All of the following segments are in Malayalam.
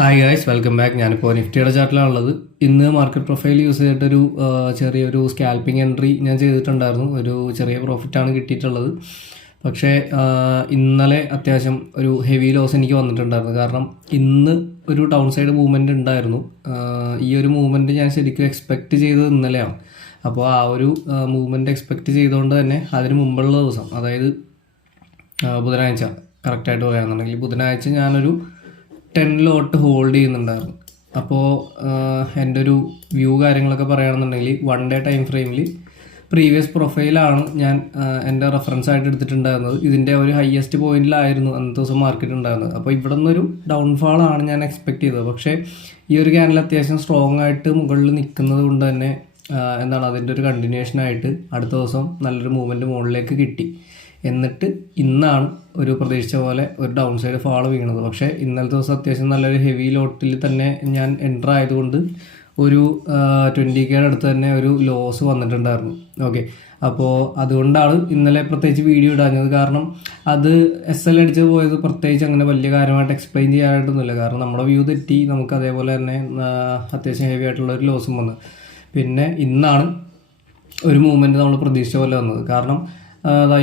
Hi guys, welcome back. ഞാനിപ്പോൾ നിഫ്റ്റിയുടെ ചാർട്ടിലാണുള്ളത്. ഇന്ന് മാർക്കറ്റ് പ്രൊഫൈൽ യൂസ് ചെയ്തിട്ടൊരു ചെറിയൊരു സ്കാൽപ്പിംഗ് എൻട്രി ഞാൻ ചെയ്തിട്ടുണ്ടായിരുന്നു. ഒരു ചെറിയ പ്രോഫിറ്റാണ് കിട്ടിയിട്ടുള്ളത്. പക്ഷേ ഇന്നലെ അത്യാവശ്യം ഒരു ഹെവി ലോസ് എനിക്ക് വന്നിട്ടുണ്ടായിരുന്നു. കാരണം ഇന്ന് ഒരു ഡൗൺ സൈഡ് മൂവ്മെൻറ്റ് ഉണ്ടായിരുന്നു. ഈ ഒരു മൂവ്മെൻറ്റ് ഞാൻ ശരിക്കും എക്സ്പെക്റ്റ് ചെയ്തത് ഇന്നലെയാണ്. അപ്പോൾ ആ ഒരു മൂവ്മെൻറ്റ് എക്സ്പെക്റ്റ് ചെയ്തുകൊണ്ട് തന്നെ അതിന് മുമ്പുള്ള ദിവസം, അതായത് ബുധനാഴ്ച കറക്റ്റായിട്ട് പറയുകയാണെന്നുണ്ടെങ്കിൽ ബുധനാഴ്ച ഞാനൊരു 10 ലോട്ട് ഹോൾഡ് ചെയ്യുന്നുണ്ടായിരുന്നു. അപ്പോൾ എൻ്റെ ഒരു വ്യൂ കാര്യങ്ങളൊക്കെ പറയുകയാണെന്നുണ്ടെങ്കിൽ 1 ഡേ ടൈം ഫ്രെയിമിൽ പ്രീവിയസ് പ്രൊഫൈലാണ് ഞാൻ എൻ്റെ റെഫറൻസ് ആയിട്ട് എടുത്തിട്ടുണ്ടായിരുന്നത്. ഇതിൻ്റെ ഒരു ഹയസ്റ്റ് പോയിന്റിലായിരുന്നു അന്നത്തെ ദിവസം മാർക്കറ്റ് ഉണ്ടായിരുന്നത്. അപ്പോൾ ഇവിടെ നിന്നൊരു ഡൗൺഫാളാണ് ഞാൻ എക്സ്പെക്ട് ചെയ്തത്. പക്ഷേ ഈ ഒരു ക്യാൻഡിൽ അത്യാവശ്യം സ്ട്രോങ് ആയിട്ട് മുകളിൽ നിൽക്കുന്നത് കൊണ്ട് തന്നെ അതിൻ്റെ ഒരു കണ്ടിന്യൂഷനായിട്ട് അടുത്ത ദിവസം നല്ലൊരു മൂവ്മെൻറ്റ് മുകളിലേക്ക് കിട്ടി. എന്നിട്ട് ഇന്നാണ് ഒരു പ്രതീക്ഷിച്ച പോലെ ഒരു ഡൗൺ സൈഡ് ഫാൾ വീണത്. പക്ഷേ ഇന്നലത്തെ ദിവസം അത്യാവശ്യം നല്ലൊരു ഹെവി ലോട്ടിൽ തന്നെ ഞാൻ എൻ്റർ ആയതുകൊണ്ട് ഒരു 20K അടുത്ത് തന്നെ ഒരു ലോസ് വന്നിട്ടുണ്ടായിരുന്നു. ഓക്കെ, അപ്പോൾ അതുകൊണ്ടാണ് ഇന്നലെ പ്രത്യേകിച്ച് വീഡിയോ ഇടാഞ്ഞത്. കാരണം അത് SL അടിച്ച് പോയത് പ്രത്യേകിച്ച് അങ്ങനെ വലിയ കാര്യമായിട്ട് എക്സ്പ്ലെയിൻ ചെയ്യാനായിട്ടൊന്നുമില്ല. കാരണം നമ്മുടെ വ്യൂ തെറ്റി, നമുക്ക് അതേപോലെ തന്നെ അത്യാവശ്യം ഹെവി ആയിട്ടുള്ള ഒരു ലോസും വന്നു. പിന്നെ ഇന്നാണ് ഒരു മൂവ്മെൻറ്റ് നമ്മൾ പ്രതീക്ഷിച്ച പോലെ വന്നത്. കാരണം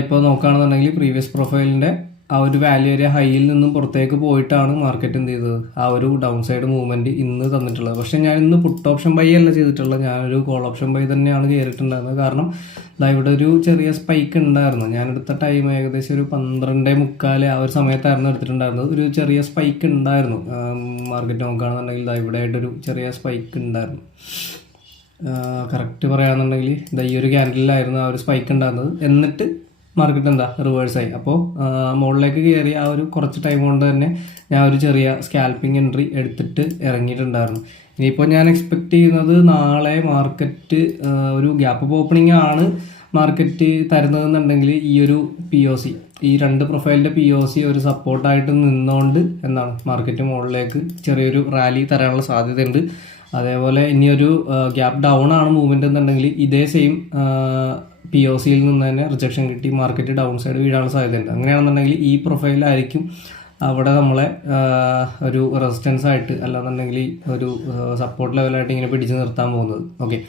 ഇപ്പോൾ നോക്കുകയാണെന്നുണ്ടെങ്കിൽ പ്രീവിയസ് പ്രൊഫൈലിൻ്റെ ആ ഒരു വാല്യൂ ഏരിയ ഹൈയിൽ നിന്നും പുറത്തേക്ക് പോയിട്ടാണ് മാർക്കറ്റ് എന്ത് ചെയ്തത്, ആ ഒരു ഡൗൺ സൈഡ് മൂവ്മെൻറ്റ് ഇന്ന് തന്നിട്ടുള്ളത്. പക്ഷേ ഞാൻ ഇന്ന് പുട്ട് ഓപ്ഷൻ ബൈ അല്ല ചെയ്തിട്ടുള്ളത്, ഞാനൊരു കോൾ ഓപ്ഷൻ ബൈ തന്നെയാണ് കയറിയിട്ടുണ്ടായിരുന്നത്. കാരണം ഇവിടെ ഒരു ചെറിയ സ്പൈക്ക് ഉണ്ടായിരുന്നു. ഞാനെടുത്ത ടൈം ഏകദേശം ഒരു 12:45 ആ ഒരു സമയത്തായിരുന്നു എടുത്തിട്ടുണ്ടായിരുന്നത്. ഒരു ചെറിയ സ്പൈക്ക് ഉണ്ടായിരുന്നു. മാർക്കറ്റ് നോക്കുകയാണെന്നുണ്ടെങ്കിൽ ഇവിടെ ആയിട്ടൊരു ചെറിയ സ്പൈക്ക് ഉണ്ടായിരുന്നു. കറക്റ്റ് പറയുകയാണെന്നുണ്ടെങ്കിൽ ഈ ഒരു ക്യാൻഡിലായിരുന്നു ആ ഒരു സ്പൈക്ക് ഉണ്ടാകുന്നത്. എന്നിട്ട് മാർക്കറ്റ് റിവേഴ്സായി. അപ്പോൾ മുകളിലേക്ക് കയറി ആ ഒരു കുറച്ച് ടൈം കൊണ്ട് തന്നെ ഞാൻ ഒരു ചെറിയ സ്കാൽപ്പിംഗ് എൻട്രി എടുത്തിട്ട് ഇറങ്ങിയിട്ടുണ്ടായിരുന്നു. ഇനിയിപ്പോൾ ഞാൻ എക്സ്പെക്റ്റ് ചെയ്യുന്നത് നാളെ മാർക്കറ്റ് ഒരു ഗ്യാപ്പ് ഓപ്പണിംഗ് ആണ് മാർക്കറ്റ് തരുന്നതെന്നുണ്ടെങ്കിൽ ഈ ഒരു POC, ഈ രണ്ട് പ്രൊഫൈലിൻ്റെ POC ഒരു സപ്പോർട്ടായിട്ട് നിന്നുകൊണ്ട് മാർക്കറ്റ് മുകളിലേക്ക് ചെറിയൊരു റാലി തരാനുള്ള സാധ്യതയുണ്ട്. അതേപോലെ ഇനിയൊരു ഗ്യാപ്പ് ഡൗൺ ആണ് മൂവ്മെൻറ്റ് എന്നുണ്ടെങ്കിൽ ഇതേ സെയിം POCയിൽ നിന്ന് തന്നെ റിജക്ഷൻ കിട്ടി മാർക്കറ്റ് ഡൗൺ സൈഡ് വീഴാനുള്ള സാധ്യതയുണ്ട്. അങ്ങനെയാണെന്നുണ്ടെങ്കിൽ ഈ പ്രൊഫൈലായിരിക്കും അവിടെ നമ്മളെ ഒരു റെസിസ്റ്റൻസ് ആയിട്ട് അല്ലാന്നുണ്ടെങ്കിൽ ഒരു സപ്പോർട്ട് ലെവലായിട്ട് ഇങ്ങനെ പിടിച്ച് നിർത്താൻ പോകുന്നത്. ഓക്കെ,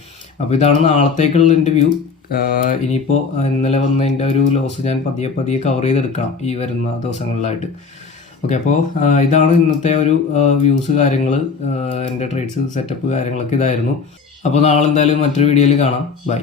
അപ്പോൾ ഇതാണ് നാളത്തേക്കുള്ള എൻ്റെ വ്യൂ. ഇനിയിപ്പോൾ ഇന്നലെ വന്നതിൻ്റെ ഒരു ലോസ് ഞാൻ പതിയെ കവർ ചെയ്തെടുക്കണം ഈ വരുന്ന ദിവസങ്ങളിലായിട്ട്. ഓക്കെ, അപ്പോൾ ഇതാണ് ഇന്നത്തെ ഒരു വ്യൂസ് കാര്യങ്ങൾ, എൻ്റെ ട്രേഡ്സ് സെറ്റപ്പ് കാര്യങ്ങളൊക്കെ ഇതായിരുന്നു. അപ്പോൾ നാളെ എന്തായാലും മറ്റൊരു വീഡിയോയിൽ കാണാം. ബൈ.